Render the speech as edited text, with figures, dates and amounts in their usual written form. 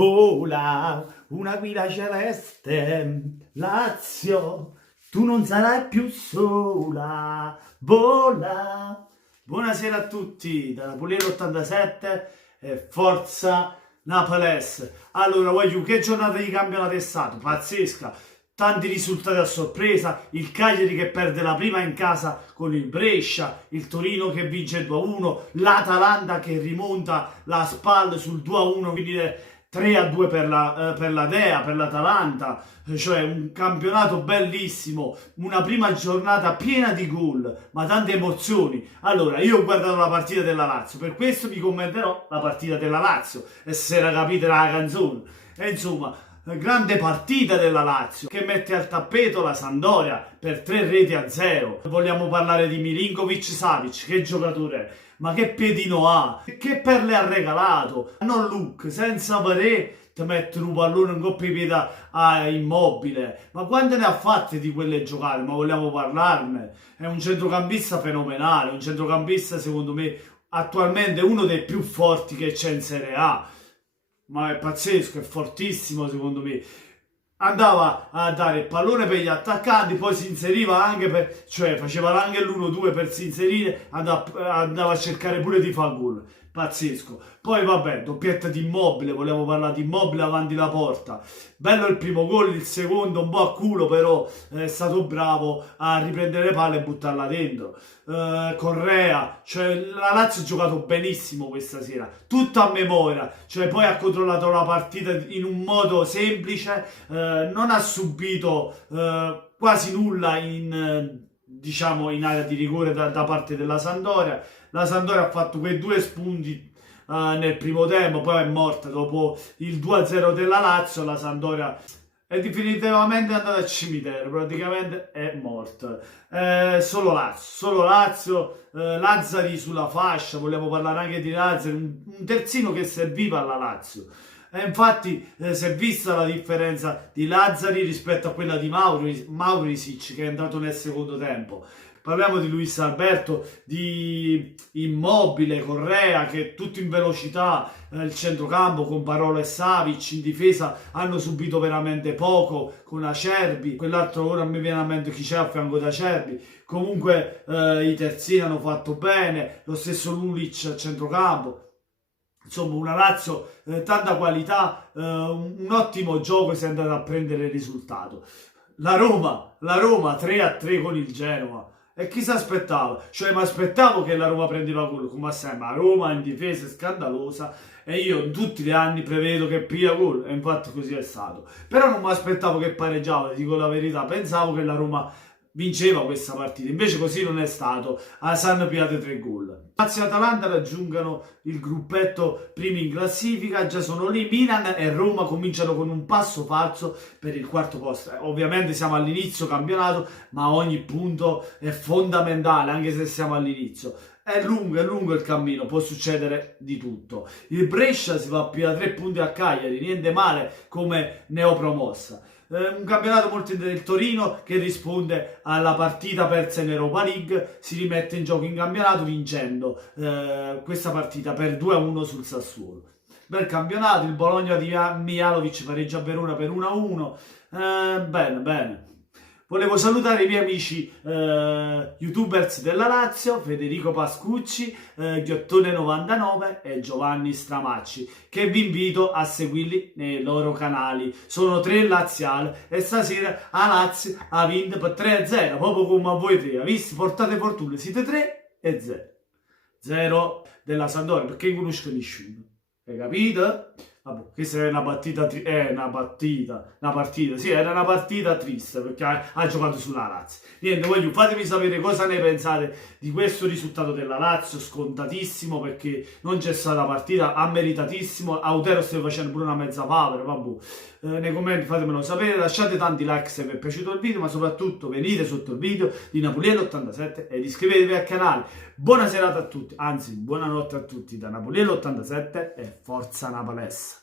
Vola una guida celeste, Lazio, tu non sarai più sola, vola. Buonasera a tutti, da Napoleone 87 e Forza Naples. Allora, voglio che giornata di campionato è stata? Pazzesca, tanti risultati a sorpresa, il Cagliari che perde la prima in casa con il Brescia, il Torino che vince 2-1, l'Atalanta che rimonta la SPAL sul 2-1, quindi 3-2 per la Dea, per l'Atalanta, cioè un campionato bellissimo, una prima giornata piena di gol, ma tante emozioni. Allora, io ho guardato la partita della Lazio, per questo vi commenterò la partita della Lazio, e se era capite la canzone. E insomma, grande partita della Lazio che mette al tappeto la Sampdoria per 3-0. Vogliamo parlare di Milinkovic-Savic, che giocatore è, ma che piedino ha, che perle ha regalato. Non Luke, senza Paré ti mettono un pallone in coppia di piedi a Immobile, ma quante ne ha fatte di quelle giocate? Ma vogliamo parlarne? È un centrocampista fenomenale, un centrocampista secondo me attualmente uno dei più forti che c'è in Serie A. Ma è pazzesco, è fortissimo secondo me. Andava a dare il pallone per gli attaccanti, poi si inseriva anche per, cioè faceva anche l'1-2 per si inserire, andava a cercare pure di fare gol. Pazzesco. Poi vabbè, doppietta di Immobile, volevo parlare di Immobile avanti la porta. Bello il primo gol, il secondo un po' a culo, però è stato bravo a riprendere le palle e buttarla dentro. Correa, cioè la Lazio ha giocato benissimo questa sera, tutta a memoria, cioè poi ha controllato la partita in un modo semplice, non ha subito quasi nulla diciamo in area di rigore da parte della Sampdoria. La Sampdoria ha fatto quei due spunti nel primo tempo, poi è morta dopo il 2-0 della Lazio. La Sampdoria è definitivamente andata al cimitero, praticamente è morta. Solo Lazio, Lazzari sulla fascia, vogliamo parlare anche di Lazzari, un terzino che serviva alla Lazio. E infatti si è vista la differenza di Lazzari rispetto a quella di Maurisic, che è entrato nel secondo tempo. Parliamo di Luis Alberto, di Immobile, Correa, che tutti in velocità, il centrocampo con Parolo e Savic, in difesa hanno subito veramente poco, con Acerbi, quell'altro ora mi viene a mente chi c'è a fianco di Acerbi. Comunque i terzini hanno fatto bene, lo stesso Lulic al centrocampo. Insomma, una Lazio, tanta qualità, un ottimo gioco, si è andato a prendere il risultato. La Roma 3-3 con il Genoa. E chi si aspettava? Cioè, mi aspettavo che la Roma prendeva gol, come sempre. La Roma in difesa è scandalosa e io tutti gli anni prevedo che piglia gol, e infatti così è stato. Però non mi aspettavo che pareggiava, dico la verità. Pensavo che la Roma vinceva questa partita, invece così non è stato. Hanno pigliato 3 gol. Lazio e Atalanta raggiungono il gruppetto primi in classifica, già sono lì. Milan e Roma cominciano con un passo falso per il quarto posto. Ovviamente siamo all'inizio campionato, ma ogni punto è fondamentale, anche se siamo all'inizio. È lungo il cammino, può succedere di tutto. Il Brescia si va a pigliare 3 punti a Cagliari, niente male come neopromossa. Un campionato molto del Torino che risponde alla partita persa in Europa League, si rimette in gioco in campionato vincendo questa partita per 2-1 sul Sassuolo. Bel campionato, il Bologna di Mijalovic pareggia a Verona per 1-1. Bene. Volevo salutare i miei amici youtubers della Lazio, Federico Pascucci, Ghiottone99 e Giovanni Stramacci, che vi invito a seguirli nei loro canali. Sono 3 laziali e stasera a Lazio ha vinto per 3-0, proprio come a voi 3. Visto? Portate fortuna, siete 3-0. 0 della Sampdoria, perché non conosco nessuno. Hai capito? Vabbè, questa era una partita, sì, era una partita triste perché ha giocato sulla Lazio. Niente, fatemi sapere cosa ne pensate di questo risultato della Lazio, scontatissimo perché non c'è stata partita, ha meritatissimo. Autero stai facendo pure una mezza favore, vabbè. Nei commenti fatemelo sapere, lasciate tanti like se vi è piaciuto il video, ma soprattutto venite sotto il video di Napoleone 87 ed iscrivetevi al canale. Buona serata a tutti, anzi buonanotte a tutti da Napoleone 87 e Forza Naples.